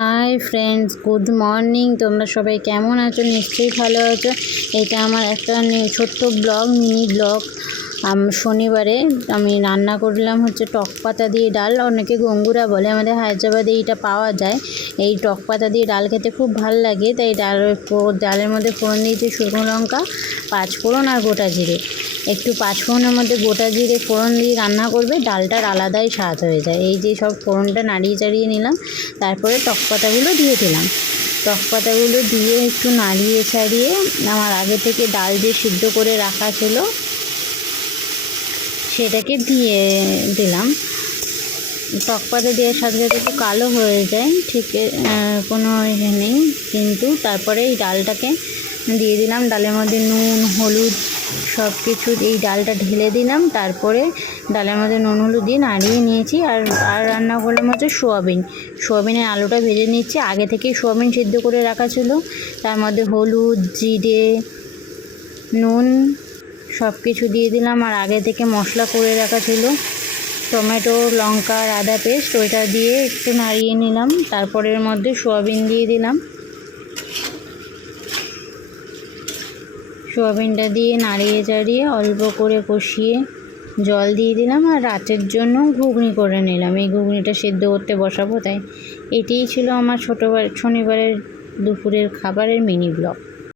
Hi friends good morning তোমরা সবাই কেমন আছো? নিশ্চয়ই ভালো আছো। এটা আমার একটা ছোট্ট ব্লগ মিনি ব্লগ শনিবারে আমি রান্না করলাম হচ্ছে টক পাতা দিয়ে ডাল। অনেকে গঙ্গুরা বলে, আমাদের হায়দ্রাবাদে এইটা পাওয়া যায়। এই টক পাতা দিয়ে ডাল খেতে খুব ভালো লাগে। তাই ডাল ডালের মধ্যে ফোড়ন দিয়েছি শুকনো লঙ্কা, পাঁচ ফোড়ন আর গোটা জিরে। একটু পাঁচ ফোড়নের মধ্যে গোটা জিরে ফোড়ন দিয়ে রান্না করবে, ডালটার আলাদাই স্বাদ হয়ে যায়। এই যে সব ফোড়নটা নাড়িয়ে চাড়িয়ে নিলাম, তারপরে টক পাতাগুলো দিয়ে দিলাম। টক পাতাগুলো দিয়ে একটু নাড়িয়ে ছাড়িয়ে আমার আগে থেকে ডাল যে সিদ্ধ করে রাখা ছিল সেটাকে দিয়ে দিলাম। টক পাতা দেওয়ার সাথে সাথে একটু কালো হয়ে যায়, ঠিক কোনো ইয়ে নেই, কিন্তু তারপরে এই ডালটাকে দিয়ে দিলাম। ডালের মধ্যে নুন, হলুদ সব কিছু এই ডালটা ঢেলে দিলাম। তারপরে ডালের মধ্যে নুন, হলুদ দিয়ে নাড়িয়ে নিয়েছি। আর আর রান্না করলাম হচ্ছে সোয়াবিন। সোয়াবিনের আলুটা ভেজে নিচ্ছি। আগে থেকেই সোয়াবিন সিদ্ধ করে রাখা ছিল। তার মধ্যে হলুদ, জিরে, নুন সব কিছু দিয়ে দিলাম আর আগে থেকে মশলা করে রাখা ছিল। টমেটো, লঙ্কা আর আদা পেস্ট ওইটা দিয়ে একটু নাড়িয়ে নিলাম। তারপরের মধ্যে সোয়াবিন দিয়ে দিলাম। সোয়াবিনটা দিয়ে নাড়িয়ে চাড়িয়ে অল্প করে কষিয়ে জল দিয়ে দিলাম আর রাতের জন্য ঘুগনি করে নিলাম। এই ঘুগনিটা সেদ্ধ করতে বসাবো, তাই এটিই ছিল আমার ছোটোবার শনিবারের দুপুরের খাবারের মিনি ব্লগ